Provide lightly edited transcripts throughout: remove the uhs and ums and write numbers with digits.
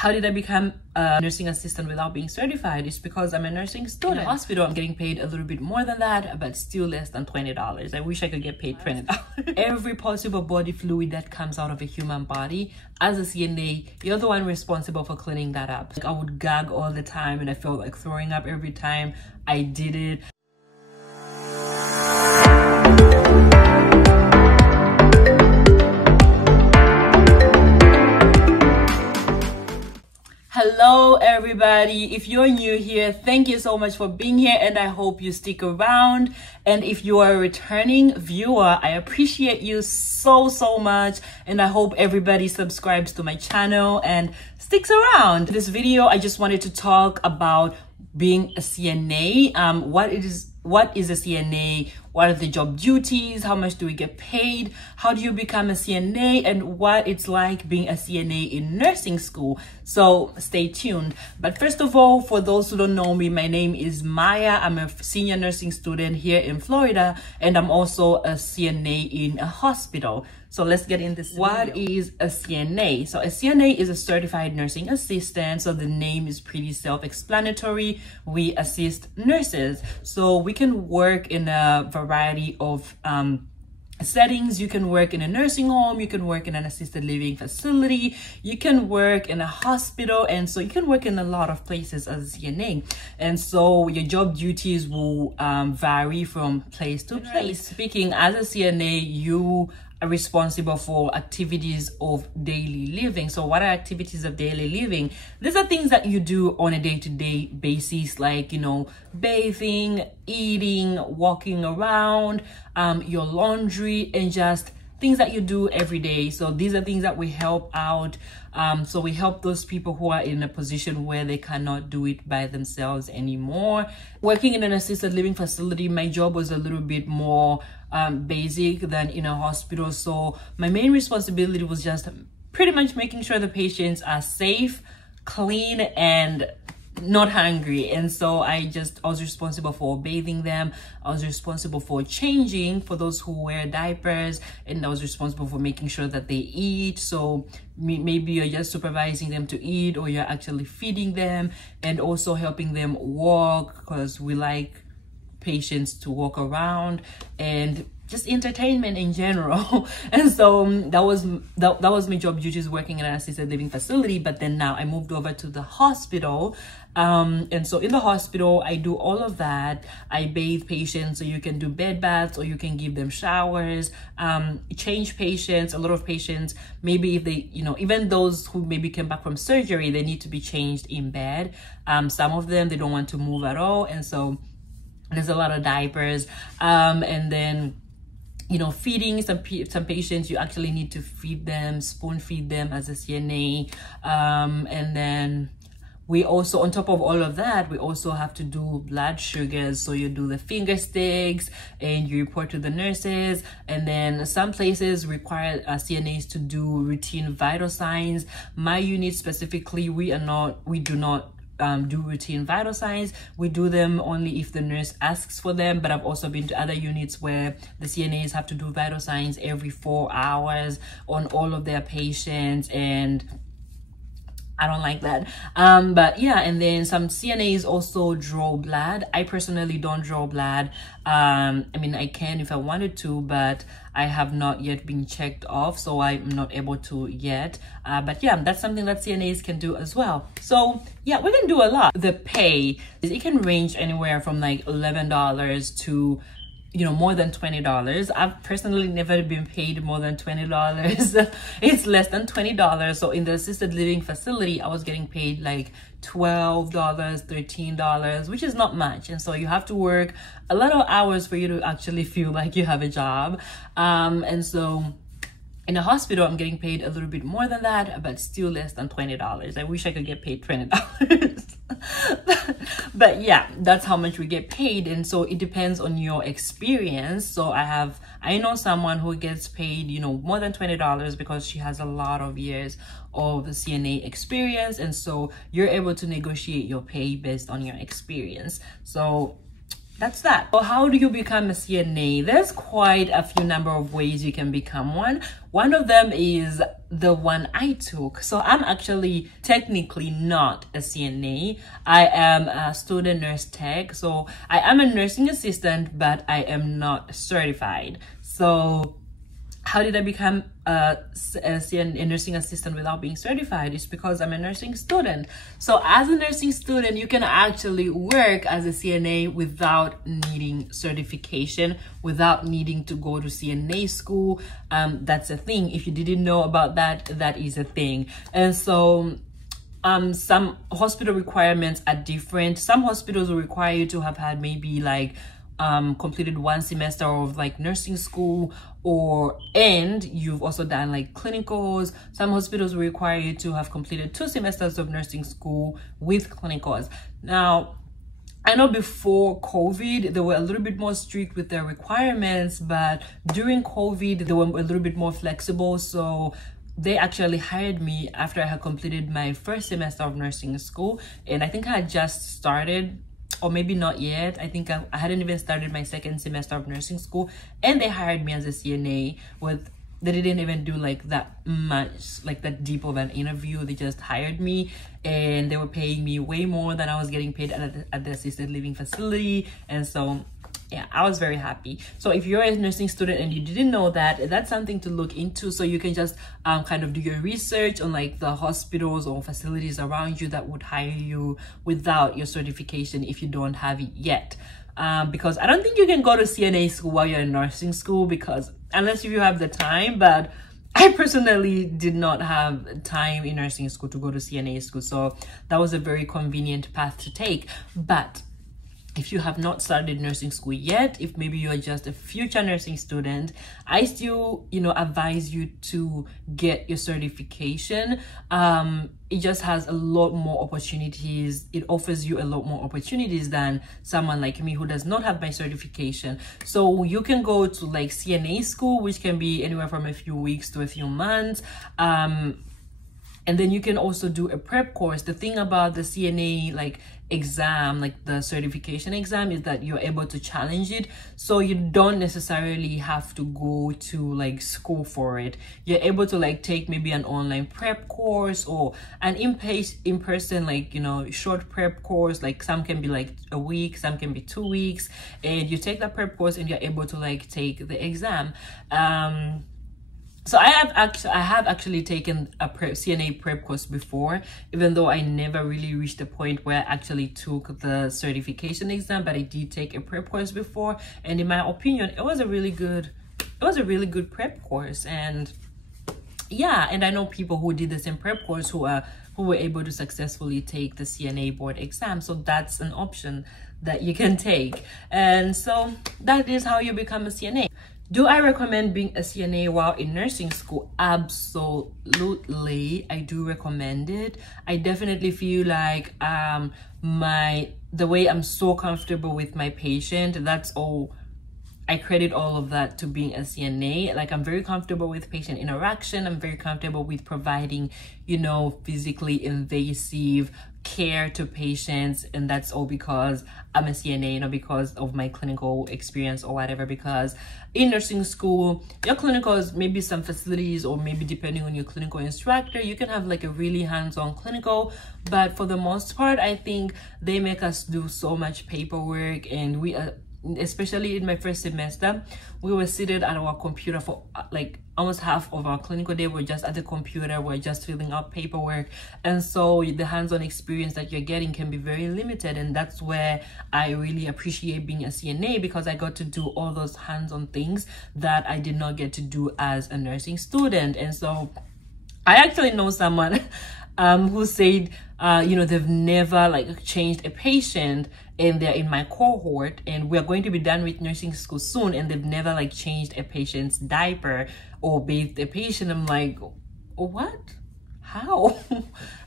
How did I become a nursing assistant without being certified? It's because I'm a nursing student. In a hospital, I'm getting paid a little bit more than that, but still less than $20. I wish I could get paid $20. Every possible body fluid that comes out of a human body, as a CNA, you're the one responsible for cleaning that up. Like, I would gag all the time and I felt like throwing up every time I did it. Hello everybody, if you're new here, thank you so much for being here and I hope you stick around. And if you are a returning viewer, I appreciate you so much and I hope everybody subscribes to my channel and sticks around. In this video, I just wanted to talk about being a CNA, what is a CNA, what are the job duties, how much do we get paid, how do you become a CNA, and what it's like being a CNA in nursing school. So stay tuned. But first of all, for those who don't know me, my name is Maya. I'm a senior nursing student here in Florida, and I'm also a CNA in a hospital. So let's get in this. What is a CNA? So a CNA is a certified nursing assistant. So the name is pretty self-explanatory. We assist nurses. So we can work in a variety of settings. You can work in a nursing home, you can work in an assisted living facility, you can work in a hospital, and so you can work in a lot of places as a CNA. And so your job duties will vary from place to place. Speaking as a CNA, you are responsible for activities of daily living. So what are activities of daily living? These are things that you do on a day-to-day basis, like, you know, bathing, eating, walking around, your laundry, and just things that you do every day. So these are things that we help out. So we help those people who are in a position where they cannot do it by themselves anymore. Working in an assisted living facility, my job was a little bit more basic than in a hospital. So my main responsibility was just pretty much making sure the patients are safe, clean, and not hungry. And so I was responsible for bathing them. I was responsible for changing for those who wear diapers, and I was responsible for making sure that they eat. So maybe you're just supervising them to eat, or you're actually feeding them, and also helping them walk, because we like patients to walk around, and just entertainment in general. And so that was my job duties working in an assisted living facility. But then now I moved over to the hospital, and so in the hospital I do all of that. I bathe patients, so you can do bed baths, or you can give them showers, change patients. A lot of patients, maybe if they, you know, even those who maybe came back from surgery, they need to be changed in bed. Some of them, they don't want to move at all, and so there's a lot of diapers. And then, you know, feeding some patients, you actually need to feed them, spoon feed them as a CNA. And then we also, on top of all of that, we also have to do blood sugars. So you do the finger sticks and you report to the nurses. And then some places require CNAs to do routine vital signs. My unit specifically, we do not do routine vital signs. We do them only if the nurse asks for them. But I've also been to other units where the CNAs have to do vital signs every 4 hours on all of their patients, and I don't like that. But yeah, and then some CNAs also draw blood. I personally don't draw blood. I mean, I can if I wanted to, but I have not yet been checked off, so I'm not able to yet. But yeah, that's something that CNAs can do as well. So yeah, we can do a lot. The pay, it can range anywhere from like $11 to, you know, more than $20. I've personally never been paid more than $20. It's less than $20. So in the assisted living facility, I was getting paid like $12, $13, which is not much. And so you have to work a lot of hours for you to actually feel like you have a job. And so in a hospital, I'm getting paid a little bit more than that, but still less than $20. I wish I could get paid $20. But yeah, that's how much we get paid. And so it depends on your experience. So I know someone who gets paid, you know, more than $20 because she has a lot of years of CNA experience. And so you're able to negotiate your pay based on your experience. So that's that. So how do you become a CNA? There's quite a few number of ways you can become one. One of them is the one I took. So I'm actually technically not a CNA. I am a student nurse tech. So I am a nursing assistant, but I am not certified. So how did I become a nursing assistant without being certified? It's because I'm a nursing student. So as a nursing student, you can actually work as a CNA without needing certification, without needing to go to CNA school. That's a thing. If you didn't know about that, that is a thing. And so some hospital requirements are different. Some hospitals will require you to have had maybe like completed 1 semester of like nursing school, and you've also done like clinicals. Some hospitals will require you to have completed 2 semesters of nursing school with clinicals. Now, I know before COVID, they were a little bit more strict with their requirements, but during COVID, they were a little bit more flexible. So they actually hired me after I had completed my 1st semester of nursing school, and I think I had just started, or maybe not yet. I think I hadn't even started my 2nd semester of nursing school, and they hired me as a CNA. They didn't even do like that much, like that deep of an interview. They just hired me, and they were paying me way more than I was getting paid at the assisted living facility. And so yeah, I was very happy. So if you're a nursing student and you didn't know that, that's something to look into. So you can just kind of do your research on like the hospitals or facilities around you that would hire you without your certification if you don't have it yet. Because I don't think you can go to CNA school while you're in nursing school, because unless you have the time, but I personally did not have time in nursing school to go to CNA school. So that was a very convenient path to take. But if you have not started nursing school yet, if maybe you're just a future nursing student, I still, advise you to get your certification. It just has a lot more opportunities. It offers you a lot more opportunities than someone like me who does not have my certification. So you can go to like CNA school, which can be anywhere from a few weeks to a few months. And then you can also do a prep course. The thing about the CNA exam, like the certification exam, is that you're able to challenge it. So you don't necessarily have to go to school for it. You're able to take maybe an online prep course or an in-person short prep course. Some can be a week, some can be 2 weeks, and you take that prep course and you're able to take the exam. So I have actually taken a CNA prep course before, even though I never really reached the point where I actually took the certification exam, but I did take a prep course before, and in my opinion, it was a really good prep course. And yeah, and I know people who did the same prep course who were able to successfully take the CNA board exam. So that's an option that you can take. And so that is how you become a CNA. Do I recommend being a CNA while in nursing school? Absolutely, I do recommend it. I definitely feel like the way I'm so comfortable with my patient, that's all. I credit all of that to being a CNA. I'm very comfortable with patient interaction. I'm very comfortable with providing, physically invasive care to patients, and that's all because I'm a CNA, not because of my clinical experience or whatever. Because in nursing school, your clinicals, maybe some facilities, or maybe depending on your clinical instructor, you can have a really hands-on clinical, but for the most part, I think they make us do so much paperwork, and we are, especially in my first semester, we were seated at our computer for almost half of our clinical day. We're just at the computer, we're just filling out paperwork, and so the hands-on experience that you're getting can be very limited. And that's where I really appreciate being a CNA, because I got to do all those hands-on things that I did not get to do as a nursing student. And so I actually know someone who said they've never changed a patient, and they're in my cohort, and we're going to be done with nursing school soon, and they've never changed a patient's diaper or bathed a patient. I'm like, what? How?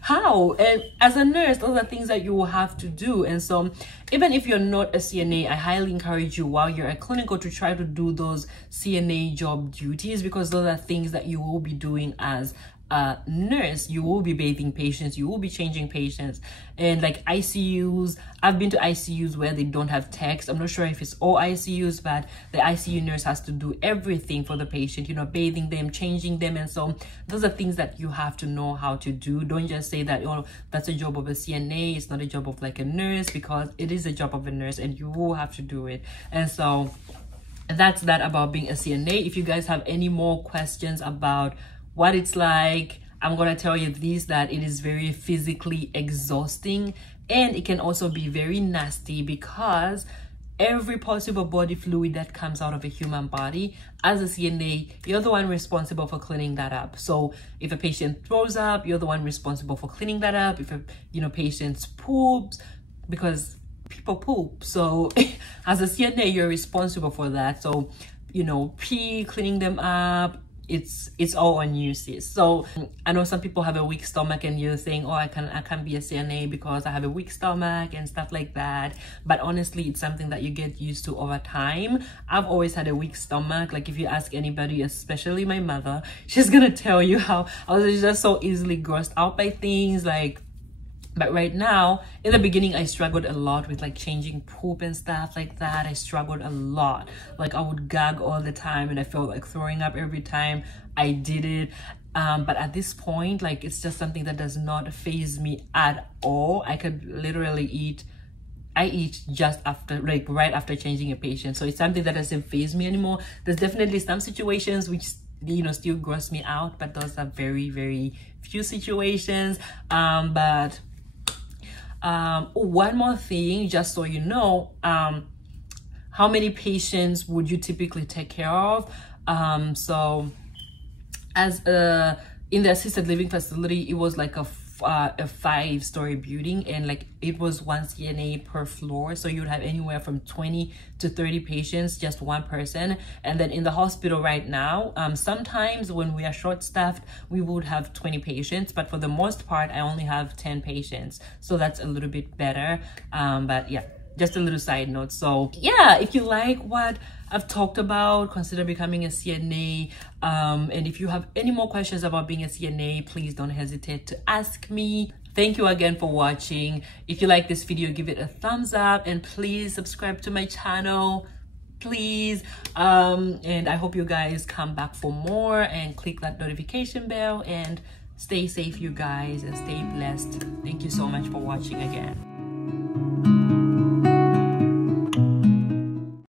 How? And as a nurse, those are things that you will have to do. And so even if you're not a CNA, I highly encourage you while you're at clinical to try to do those CNA job duties, because those are things that you will be doing as a nurse, you will be bathing patients, you will be changing patients. And like ICUs, I've been to ICUs where they don't have techs. I'm not sure if it's all ICUs, but the ICU nurse has to do everything for the patient, you know, bathing them, changing them. And so those are things that you have to know how to do. Don't just say that, oh, that's a job of a CNA, it's not a job of like a nurse, because it is a job of a nurse and you will have to do it. And so that's that about being a CNA. If you guys have any more questions about what it's like, I'm gonna tell you this, that it is very physically exhausting, and it can also be very nasty, because every possible body fluid that comes out of a human body, as a CNA, you're the one responsible for cleaning that up. So if a patient throws up, you're the one responsible for cleaning that up. If a patient poops, because people poop, so as a CNA, you're responsible for that. So pee, cleaning them up, it's all on you, sis. So I know some people have a weak stomach and you're saying, oh, I can't be a CNA because I have a weak stomach and stuff like that. But honestly, it's something that you get used to over time. I've always had a weak stomach. Like if you ask anybody, especially my mother, she's gonna tell you how I was just so easily grossed out by things. But right now, in the beginning, I struggled a lot with like changing poop and stuff like that. I struggled a lot. Like I would gag all the time and I felt like throwing up every time I did it. But at this point, like it's just something that does not faze me at all. I could literally I eat just after, like right after changing a patient. So it's something that doesn't faze me anymore. There's definitely some situations which still gross me out, but those are very, very few situations. One more thing, just so you know, how many patients would you typically take care of? So as in the assisted living facility, it was like a 5-story building, and like it was 1 CNA per floor, so you'd have anywhere from 20 to 30 patients, just one person. And then in the hospital right now, sometimes when we are short-staffed, we would have 20 patients, but for the most part I only have 10 patients, so that's a little bit better. But yeah, just a little side note. So yeah, if you like what I've talked about, consider becoming a CNA. And if you have any more questions about being a CNA, please don't hesitate to ask me. Thank you again for watching. If you like this video, give it a thumbs up, and please subscribe to my channel, please. And I hope you guys come back for more, and click that notification bell, and stay safe, you guys, and stay blessed. Thank you so much for watching again.